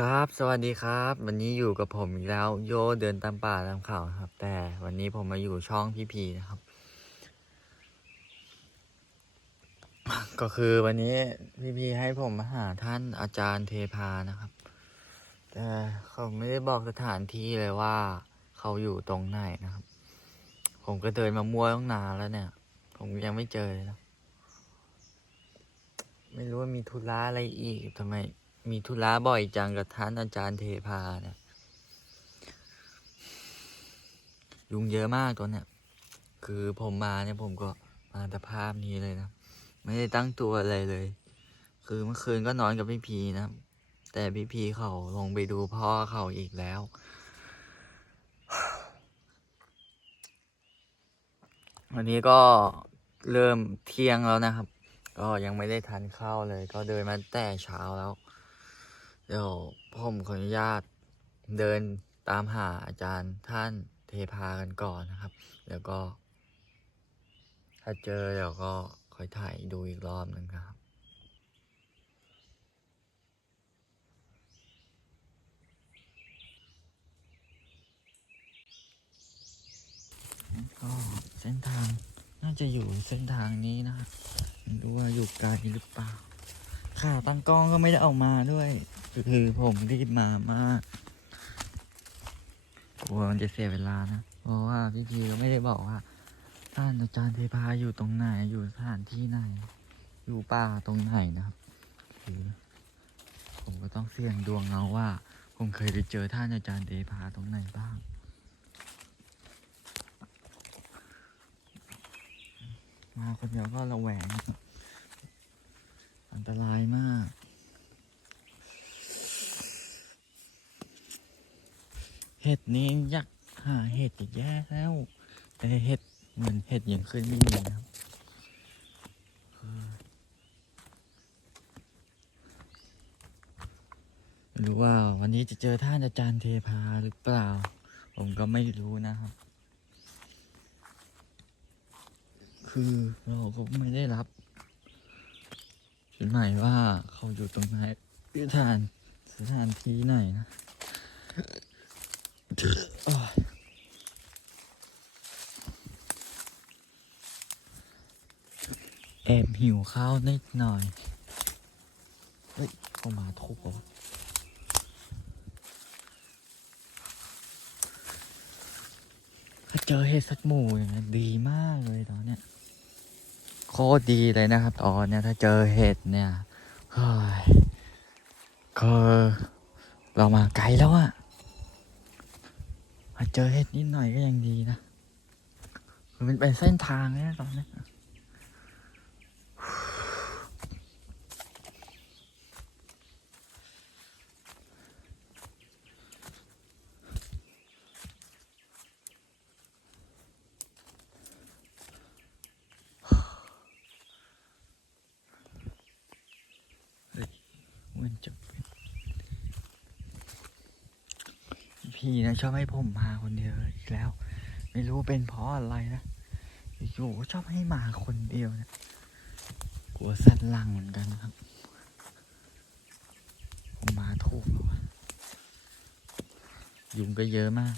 ครับ สวัสดีครับ วันนี้อยู่กับผมอีกแล้ว โยเดินตามป่าตามเขาครับ แต่วันนี้ผมมาอยู่ช่องพี่พีนะครับ ก็คือวันนี้พี่พีให้ผมมาหาท่านอาจารย์เทพานะครับ แต่เขาไม่ได้บอกสถานที่เลยว่า เขาอยู่ตรงไหนนะครับ ผมก็เดินมามัวตั้งนานแล้วเนี่ย ผมยังไม่เจอเลยนะไม่รู้ว่ามีธุระอะไรอีกทำไม มีธุระบ่อยจังกับท่านอาจารย์เทพาเนี่ยยุงเยอะมากตัวเนี่ยคือผมมาเนี่ยผมก็มาแต่ภาพนี้เลยนะ ไม่ได้ตั้งตัวอะไรเลย คือเมื่อคืนก็นอนกับพี่พีนะ แต่พี่พีเขาลงไปดูพ่อเขาอีกแล้ว วันนี้ก็เริ่มเที่ยงแล้วนะครับ ก็ยังไม่ได้ทานข้าวเลย ก็เดินมาแต่เช้าแล้ว เดี๋ยวผมขออนุญาตเดินตามหาอาจารย์ท่านเทพากันก่อนนะครับ แล้วก็ ถ้าเจอเดี๋ยวก็ค่อยถ่ายดูอีกรอบหนึ่งครับก็เส้นทางน่าจะอยู่เส้นทางนี้นะครับไม่รู้ว่าอยู่ไกลหรือเปล่า ขาตั้งกล้องก็ไม่ได้เอามาด้วย คือผมรีบมามากกลัวมันจะเสียเวลานะ เพราะว่าพี่พีก็ไม่ได้บอกว่าท่านอาจารย์เทพาอยู่ตรงไหน อยู่สถานที่ไหน อยู่ป่าตรงไหนนะครับคือผมก็ต้องเสี่ยงดวงเอาว่า ผมเคยไปเจอท่านอาจารย์เทพาตรงไหนบ้างมาคนเดียวก็ระแวง อันตรายมาก เห็ดนี้ยากหาเห็ดอีกแย่แล้ว แต่เห็ดเหมือนเห็ดยังขึ้นไม่มีนะครับเออไม่รู้ว่าวันนี้จะเจอท่านอาจารย์เทพาหรือเปล่า ผมก็ไม่รู้นะครับ คือเราก็ไม่ได้รับ จดหมายว่าเขาอยู่ตรงไหนสถานสถานที่ไหนนะแอบหิวข้าวนิดหน่อย เฮ้ย เข้ามาทุบเหรอเจอเห็ดสักหมูอย่างนี้ยดีมากเลยตอนเนี้ย ตรดีเลยนะครับ ตอนเนี้ยถ้าเจอเห็ดเนี่ยเฮ้ยก็เรามาไกลแล้วอะถ้าเจอเห็ดนิดหน่อยก็ยังดีนะคือมันเป็นเส้นทางนะตอนนี้จะเป็นี่นะชอบให้ผมมาคนเดียวอีกแล้ว ไม่รู้เป็นเพราะอะไรนะอยู่ชอบให้มาคนเดียวนะกลัวสัตว์ลังเหมือนกันครับ ผมมาถูกแล้วยุงก็เยอะมาก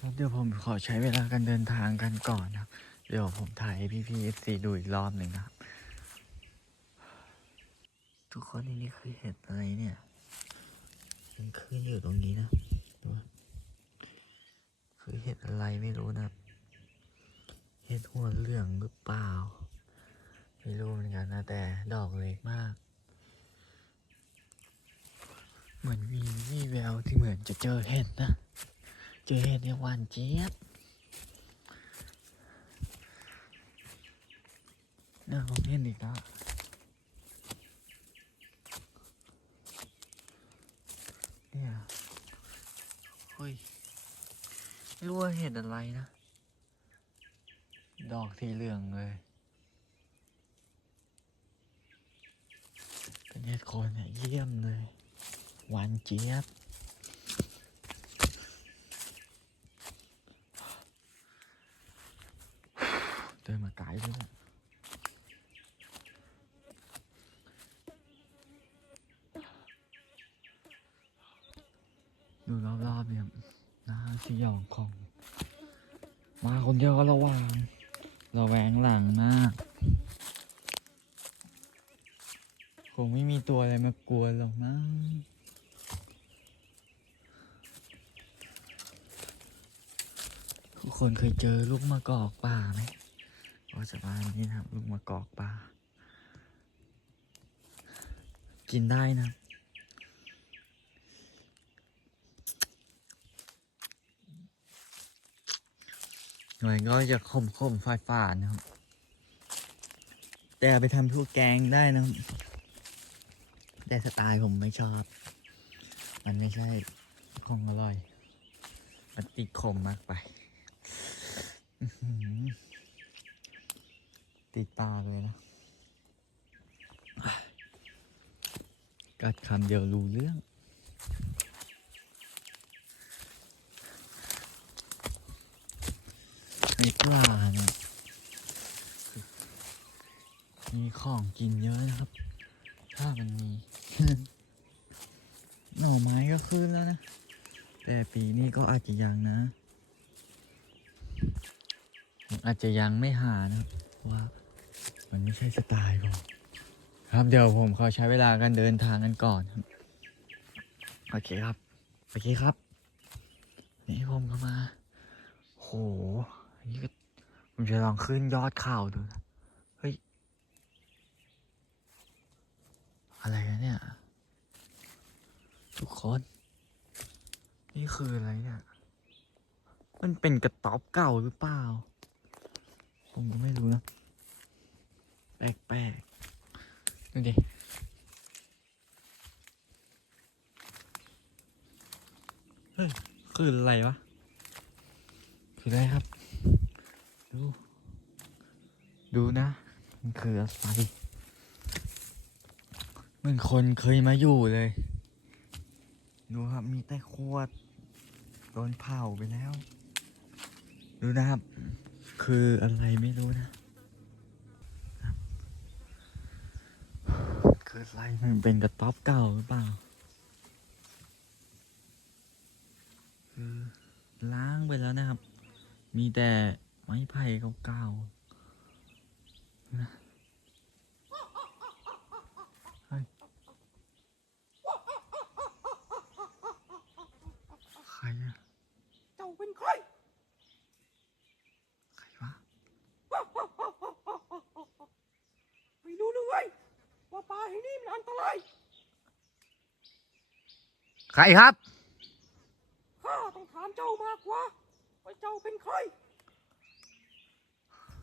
เดี๋ยวผมขอใช้เวลาการเดินทางกันก่อนนะเดี๋ยวผมถ่ายให้พี่พีเอฟซีดูอีกรอบหนึ่งนะครับ ทุกคนนี่คือเห็ดอะไรเนี่ยมันขึ้นอยู่ตรงนี้นะดูว่าคือเห็ดอะไรไม่รู้นะเห็ดหัวเหลืองหรือเปล่า ไม่รู้เหมือนกันนะแต่ดอกเล็กมาก เหมือนมีวี่แววที่เหมือนจะเจอเห็ดนะ เจอเห็ดในยหวานเจี๊ยบนี่ยผมเห็นอีกแล้วเนี่ยเฮ้ยไม่รู้ว่าเห็ดอะไรนะ ดอกทีเหลืองเลย เป็นเห็ดโคนเนี่ยเยี่ยมเลย หวานเจี๊ยบ เดินมาไกลด้วยนะ ดูรอบๆเนี่ยน่าสยองของ มาคนเดียวก็ระวังระแวงหลังมากคงไม่มีตัวอะไรมากวนหรอกมั้งทุกคนเคยเจอลูกมะกอกป่าไหมก็จะมานี้นะครับลูกมะกอกป่า กินได้นะ มันก็จะขมขมๆฝาดฝาดนะครับ แต่เอาไปทำทุกแกงได้นะครับแต่สไตล์ผมไม่ชอบ มันไม่ใช่ของอร่อย มันติดขมมากไป ติดปาเลยนะ กัดคำเดียวรู้เรื่อง มีปลาเนี่ยมีของกินเยอะนะครับ ถ้ามันมี หน่อไม้ก็ขึ้นแล้วนะ แต่ปีนี้ก็อาจจะยังนะ อาจจะยังไม่หานะครับว่ามันไม่ใช่สไตล์ผมครับเดี๋ยวผมขอใช้เวลาการเดินทางกันก่อนครับ โอเคครับ โอเคครับ นี่ผมก็มา โห ผมจะลองขึ้นยอดเขาวดูนะเฮ้ย อะไรกันเนี่ย ทุกคน นี่คืออะไรเนี่ย มันเป็นกระต๊อบเก่าหรือเปล่า ผมก็ไม่รู้นะ แปลกๆดูดิเฮ้ย คืออะไรวะ คืออะไรครับ ดู ดูนะ มันคืออะไรเหมือนคนเคยมาอยู่เลย ดูครับ มีแต่ขวดโดนเผาไปแล้ว ดูนะครับ คืออะไรไม่รู้นะครับคืออะไรมันเป็นกระต๊อบเก่าหรือเปล่า คือล้างไปแล้วนะครับ มีแต่ ไม้ไผ่เก่าๆนะเฮ้ยใครอะเจ้าเป็นใคร ใครวะ ไม่รู้หรือไงว่าป่าแห่งนี้มันอันตราย ใครครับ ข้าต้องถามเจ้ามากกว่าว่าเจ้าเป็นใคร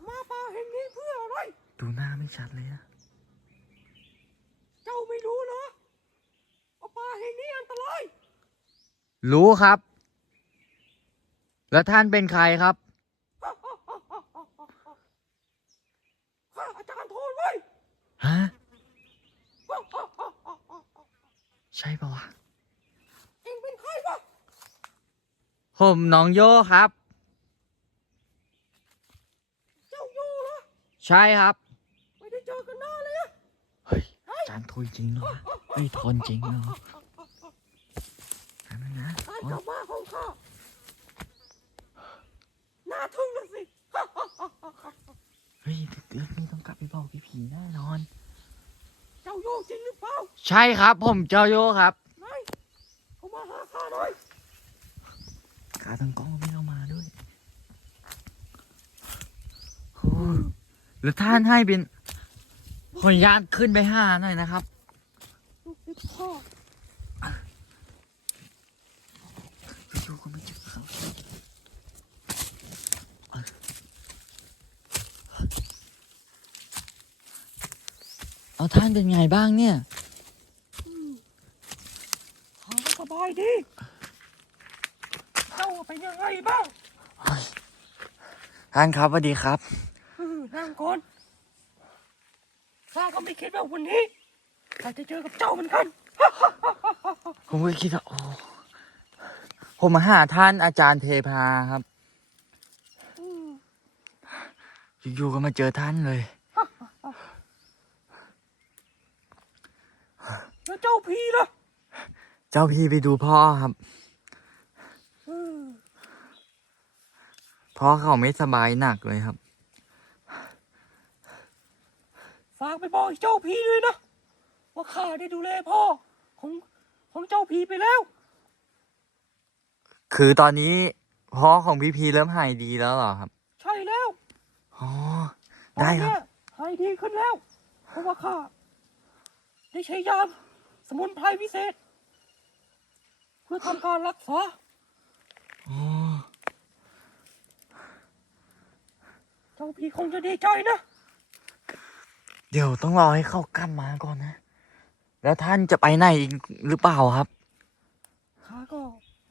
มาป่าแห่งนี้เพื่ออะไร ดูหน้าไม่ชัดเลยนะเจ้าไม่รู้เหรอว่าป่าแห่งนี้อันตราย รู้ครับ แล้วท่านเป็นใครครับ ข้าอาจารย์โทนไว้ยฮะ ใช่ปะวะ เอ็งเป็นใครวะ ผมน้องโยครับ เจ้าโยเหรอ ใช่ครับ ไม่ได้เจอกันนานเลยอะเฮ้ยอาจารย์ทุยจริงเหรอวะเฮ้ยทนจริงเหรอทำไมนะการโอ๊กยลับมาของข้าน่าทึ่งนะสิ เฮ้ยเรื่องนี้ต้องกลับไปบอกพี่ผีแน่นอน เจ้าโยจริงหรือเปล่าใช่ครับ ผมเจ้าโยครับไหนเข้ามาหาข้าหน่อยขาตั้งกล้องไม่เอามาด้วยโอ้ย แล้วท่านให้เป็นขออนุญาตขึ้นไปห้าหน่อยนะครับลูกศิษย์พ่อดูก็ไม่เจอเขาเอาท่านเป็นไงบ้างเนี่ยข้าก็สบายดีเจ้าเป็นยังไงบ้างท่านครับสวัสดีครับ นั่งก่อนข้า ก็ไม่คิดว่าวันนี้ข้าจะเจอกับเจ้าเหมือนกัน ผมก็คิดว่าโอ้ผมมาหาท่านอาจารย์เทพาครับอืมอยู่ๆก็มาเจอท่านเลย แล้วเจ้าพี่ล่ะ เจ้าพี่ไปดูพ่อครับอืมพ่อเขาไม่สบายหนักเลยครับ ฝากไปบอกไอ้เจ้าพี่ด้วยนะ ว่าข้าได้ดูแลพ่อของของเจ้าพี่ไปแล้ว คือตอนนี้พ่อของพี่พีเริ่มหายดีแล้วเหรอครับ ใช่แล้วอ๋อ ตอนได้ครับ เนี้ยหายดีขึ้นแล้ว เพราะว่าข้าได้ใช้ยาสมุนไพรพิเศษ เพื่อทำการรักษาอ๋อเจ้าพี่คงจะดีใจนะเดี๋ยวต้องรอให้เขากลับมาก่อนนะ แล้วท่านจะไปไหนอีกหรือเปล่าครับ ข้าก็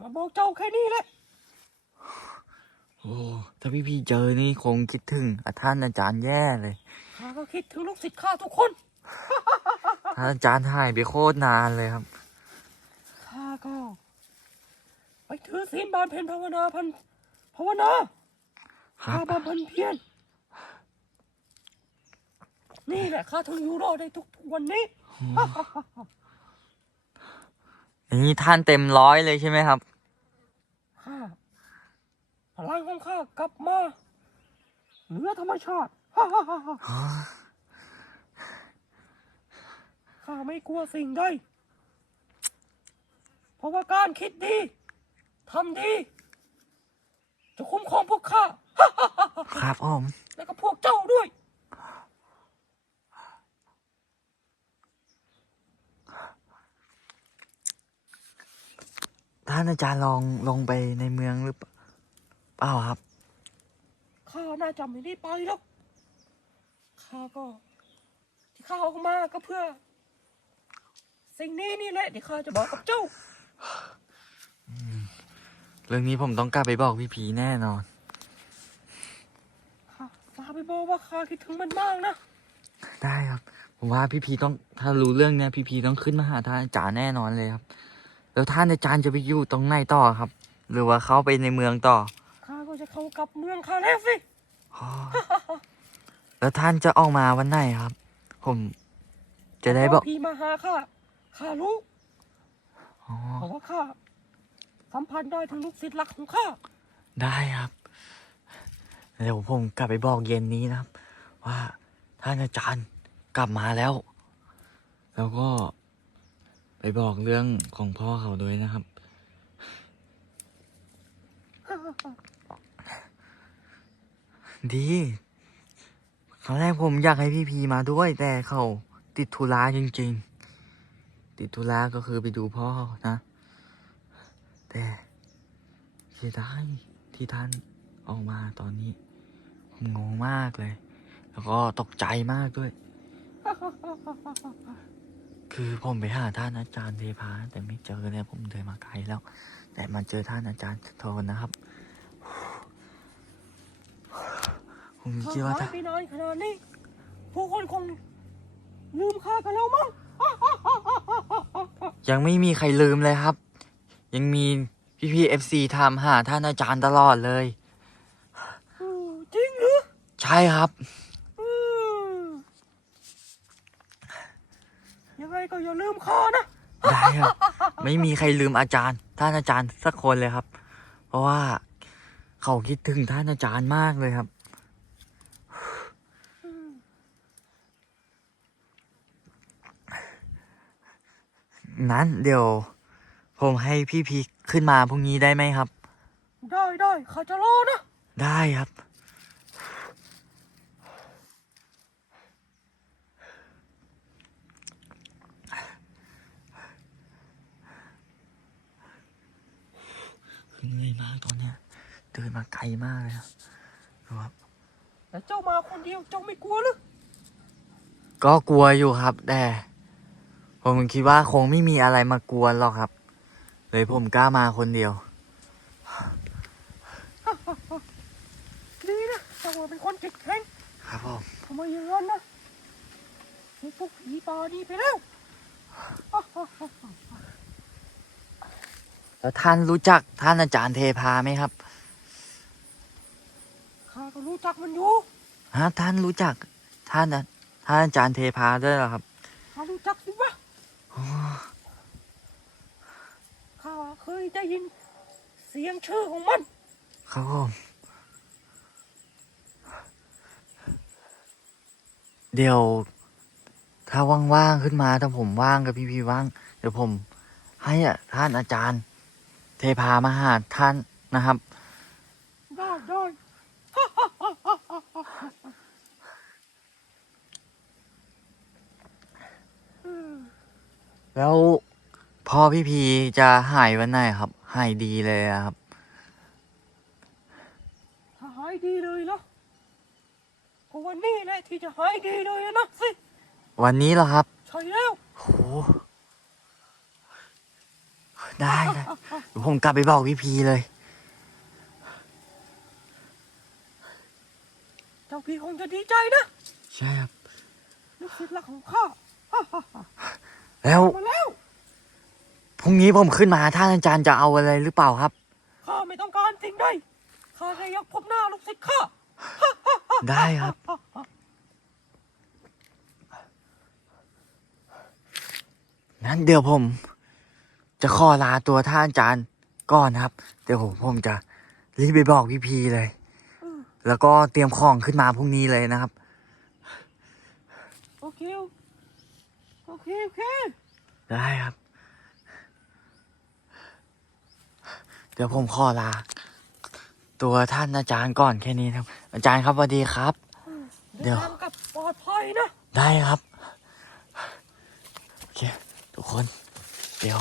มาบอกเจ้าแค่นี้แหละ โอ้ถ้าพี่พีเจอนี่คงคิดถึงท่านอาจารย์แย่เลย ข้าก็คิดถึงลูกศิษย์ข้าทุกคน ท่านอาจารย์หายไปโคตรนานเลยครับ ข้าก็ ไปถือศีลบานเพ็ญภาวนาพันภาวนา ครัข้าบ บำเพ็ญเพียร นี่แหละข้าถึงอยู่รอดได้ทุกๆวันนี้ อย่างนี้ท่านเต็มร้อยเลยใช่ไหมครับ ข้าพลังของข้ากลับมาเหนือธรรมชาติ ข้าไม่กลัวสิ่งใดเพราะว่าการคิดดีทำดี จะคุ้มครองพวกข้า ครับผม แล้วก็พวกเจ้าด้วยานอาจารย์ลองลงไปในเมืองหรือเปล่าครับ ข้าน่าจะไม่ได้ไปหรอก ข้าก็ ที่ข้าออกมาก็เพื่อ สิ่งนี้นี่แหละที่ข้าจะบอกกับเจ้า เรื่องนี้ผมต้องกลับไปบอกพี่พีแน่นอนข้าฝากไปบอกว่าข้าคิดถึงมันมากนะ ได้ครับ ผมว่าพี่พีต้องถ้ารู้เรื่องเนี้ยพี่พีต้องขึ้นมาหาท่านอาจารย์แน่นอนเลยครับ แล้วท่านอาจารย์จะไปอยู่ตรงไหนต่อครับ หรือว่าเข้าไปในเมืองต่อข้าก็จะเข้ากลับเมืองข้าแล้วสิอ๋อแล้วท่านจะออกมาวันไหนครับ ผม จะได้บอกพี่มาหาข้าข้ารู้อ๋อเพราะว่าข้าสัมพันธ์ได้ถึงลูกศิษย์รักของข้าได้ครับเดี๋ยวผมกลับไปบอกเย็นนี้นะครับ ว่าท่านอาจารย์กลับมาแล้ว แล้วก็ไป บอกเรื่องของพ่อเขาด้วยนะครับ ดี ครั้งแรกผมอยากให้พี่พีมาด้วย แต่เขาติดธุระจริง ๆ ติดธุระก็คือไปดูพ่อนะ แต่เสียดายที่ท่านออกมาตอนนี้ผมงงมากเลย แล้วก็ตกใจมากด้วย คือผมไปหาท่านอาจารย์เทพาแต่ไม่เจอเลยผมเดินมาไกลแล้ว แต่มาเจอท่านอาจารย์โทนนะครับผมคิดว่าหาถ้ายไปนานขนาดนี้ผู้คนคงลืมข้ากันแล้วมั้งยังไม่มีใครลืมเลยครับ ยังมีพี่พีเอฟซีทำหาท่านอาจารย์ตลอดเลยเออจริงหรือใช่ครับ อืมยังไง ก็อย่าลืมข้านะ ได้ครับ ไม่มีใครลืมอาจารย์ท่านอาจารย์สักคนเลยครับ เพราะว่าเขาคิดถึงท่านอาจารย์มากเลยครับ นั้นเดี๋ยว ผมให้พี่พีขึ้นมาพรุ่งนี้ได้ไหมครับ ได้ได้ข้าจะรอนะ ได้ครับ เหนื่อยมากตอนเนี้ยเดินมาไกลมากเลยครับดูครับแต่เจ้ามาคนเดียวเจ้าไม่กลัวหรือก็กลัวอยู่ครับ แต่ผมคิดว่าคงไม่มีอะไรมากวนหรอกครับ เลยผมกล้ามาคนเดียวดีนะเจ้าเป็นคนจิตแข็งคครับผมทำไมอย่างนั้นนะไอ้พวกผีป่านี่ไปแล้ว แล้วท่านรู้จักท่านอาจารย์เทพาไหมครับ ข้าก็รู้จักมันอยู่ฮะท่านรู้จักท่านอะท่านอาจารย์เทพาด้วยเหรอครับข้ารู้จักสิวะข้าเคยได้ยิน เสียงชื่อของมัน ครับผมเดี๋ยว ถ้าว่างๆขึ้นมาถ้าผมว่างกับพี่ๆว่าง เดี๋ยวผม ให้อะท่านอาจารย์ เทพามาหาท่านนะครับได้ได้อืมแล้วพ่อพี่พีจะหายวันไหนครับ หายดีเลยอะครับถ้าหายดีเลยเหรอก็วันนี้แหละที่จะหายดีเลยนะสิ วันนี้เหรอครับ ใช่แล้วโห ได้ได้เดี๋ยวผมกลับไปบอกพี่พีเลย เจ้าพี่คงจะดีใจนะใช่ครับ ลูกศิษย์รักของข้าแล้วมาแล้ว พรุ่งนี้ผมขึ้นมาท่านอาจารย์จะเอาอะไรหรือเปล่าครับ ข้าไม่ต้องการสิ่งใด ข้าแค่อยากพบหน้าลูกศิษย์ข้าได้ครับงั้นเดี๋ยวผม จะขอลาตัวท่านอาจารย์ก่อนครับ เดี๋ยวผมจะรีบไปบอกพี่พีเลยอืมแล้วก็เตรียมของขึ้นมาพรุ่งนี้เลยนะครับ โอเค โอเค โอเค ได้ครับ เดี๋ยวผมขอลา ตัวท่านอาจารย์ก่อนแค่นี้ครับ อาจารย์ครับสวัสดีครับ เดี๋เดิยนวทางกลับปลอดภัยนะ ได้ครับ โอเค ทุกคน เดี๋ยว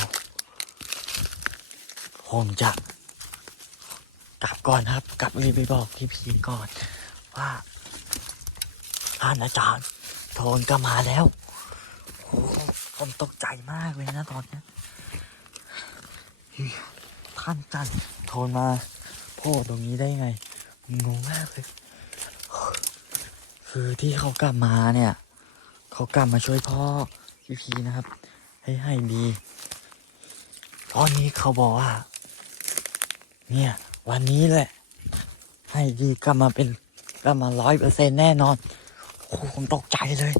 ผมจะกลับก่อนครับ กลับรีบไปบอกพี่พีก่อน ว่าท่านอาจารย์ โทนก็มาแล้วโอ้ผมตกใจมากเลยนะตอนนี้ท่านอาจารย์โทนมาโผล่ตรงนี้ได้ไงงงมากเลย คือที่เขากลับมาเนี่ย เขากลับมาช่วยพ่อพี่พีนะครับ ให้ให้ดี ตอนนี้เขาบอกว่า เนี่ย วันนี้แหละ ให้ดีกลับมาเป็นกลับมาร้อยเปอร์เซ็นแน่นอนโอ้โหผมตกใจเลย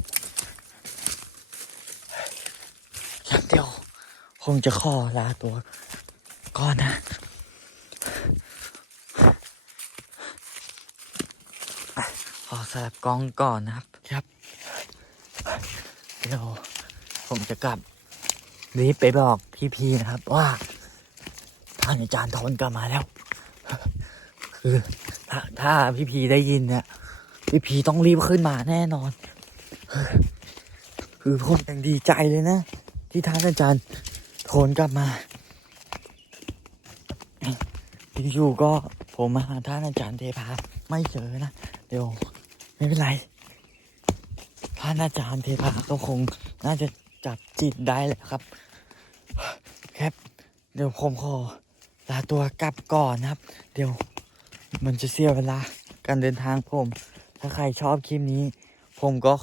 งั้นเดี๋ยวคงจะขอลาตัวก่อนนะขอสลับกล้องก่อนนะครับ ครับเดี๋ยวผมจะกลับรีบไปบอกพี่พีนะครับว่า ท่านอาจารย์ทนกลับมาแล้ว คือถ้าถ้าพี่พีได้ยินเนี่ยพี่พีต้องรีบขึ้นมาแน่นอน คือผมยังดีใจเลยนะ ที่ท่านอาจารย์โทนกลับมาอยู่ๆก็ผมมาหาท่านอาจารย์เทพาไม่เจอนะ เดี๋ยวไม่เป็นไร ท่านอาจารย์เทพาก็คงน่าจะจับจิตได้แหละครับ ครับ เดี๋ยวผมขอ ลาตัวกลับก่อนนะครับ เดี๋ยวมันจะเสียเวลาการเดินทางผม ถ้าใครชอบคลิปนี้ ผมก็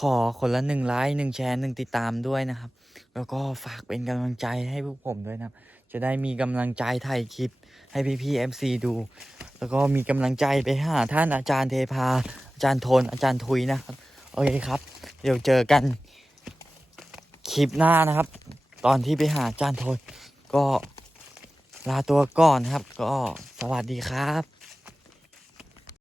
ขอคนละหนึ่งไลค์หนึ่งแชร์หนึ่งติดตามด้วยนะครับ แล้วก็ฝากเป็นกำลังใจให้พวกผมด้วยนะครับ จะได้มีกำลังใจถ่ายคลิปให้พี่พี่เอฟซีดู แล้วก็มีกำลังใจไปหาท่านอาจารย์เทพา อาจารย์โทน อาจารย์ทุยนะครับ โอเคครับ เดี๋ยวเจอกันคลิปหน้านะครับ ตอนที่ไปหาอาจารย์โทนก็ ลาตัวก่อนครับ ก็สวัสดีครับ